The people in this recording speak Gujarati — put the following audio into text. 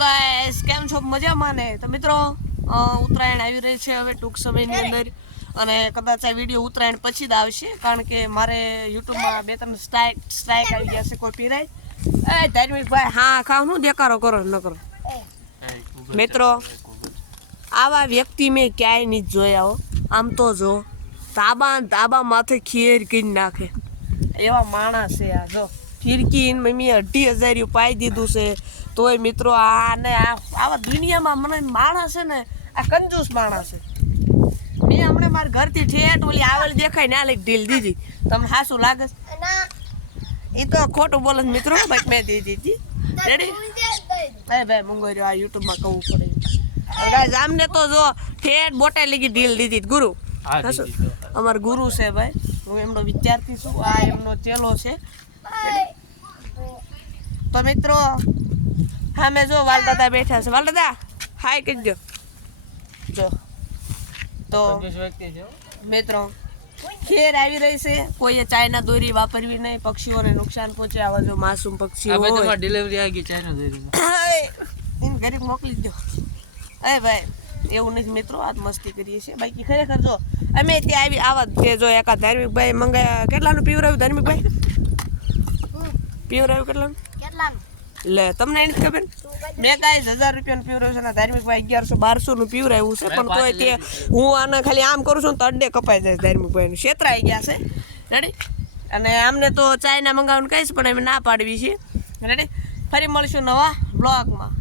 ગાઈસ કેમ છો મજામાં ને? તો મિત્રો ઉત્તરાયણ આવી રહી છે હવે ટૂંક સમયની અંદર અને કદાચ આ વિડીયો ઉત્તરાયણ પછી જ આવશે કારણ કે મારે યુટ્યુબમાં 2-3 સ્ટ્રાઇક આવી ગયા છે કોપીરાઇટ. એ ધાર્મિક ભાઈ હા ખાવ નું દેખારો કરો ન કરો. મિત્રો આવા વ્યક્તિ મેં ક્યાંય નહીં જોયા હો. આમ તો જો તાબા માથે ખીર કરી નાખે એવા માણસ છે આ. જો ફિરકી મમ્મીએ 2,500 પાઈ દીધું છે તોય મિત્રો આવા દુનિયામાં મને માણસ છે ને આ કંજૂસ માણસ છે. મેં હમણાં મારા ઘરથી ઠેઠ ઓલી આવેલ દેખાય ને આ લઈ ઢીલ દીધી. તમને હાસું લાગે એ તો ખોટું બોલે મિત્રો. ભાઈ મેં દીધી હતી રેડી. ભાઈ મંગો રહ્યો આ યુટ્યુબમાં કહું પડે. ગાઈસ આમને તો જો ઠેઠ બોટાઈ લીધી ઢીલ દીધી. ગુરુ અમાર ગુરુ છે ભાઈ. હું એમનો વિદ્યાર્થી છું. આ એમનો ચેલો છે. તો મિત્રો હા મેં જો વાલદાદા બેઠા છે. વાલદાદા હાય કહી દો. જો તો મિત્રો ખેર આવી રહી છે. કોઈએ ચાઇના દોરી વાપરવી નહીં. પક્ષીઓને નુકસાન પહોંચે. આવા જો માસૂમ પક્ષીઓ હોય ડિલિવરી આવી ગઈ ચાઇના દોરી એને ગરીબ મોકલી દો. એ ભાઈ એવું નથી મિત્રો. આજ મસ્તી કરીએ છીએ. બાકી ખરેખર જો અમે ત્યાં આવી આવા તે જો એકા ધાર્મિકભાઈ મંગાયા. કેટલાનું પીવરાયું ધાર્મિકભાઈ? પીવરાયું કેટલાનું લે તમને એની ખબર? મેં ગાઈસ 1,000 રૂપિયાનું પીવરાયું છે ને ધાર્મિકભાઈ 1100-1200 નું પીવરાયું છે. પણ તોય તે હું આને ખાલી આમ કરું છું તો અડ્ડે કપાઈ જાય ધાર્મિકભાઈ. છેતરાઈ ગયા છે રેડી. અને આમને તો ચાઇના મંગાવવાનું કહીશ પણ અમે ના પાડવી છે રેડી. ફરી મળશું નવા બ્લોગમાં.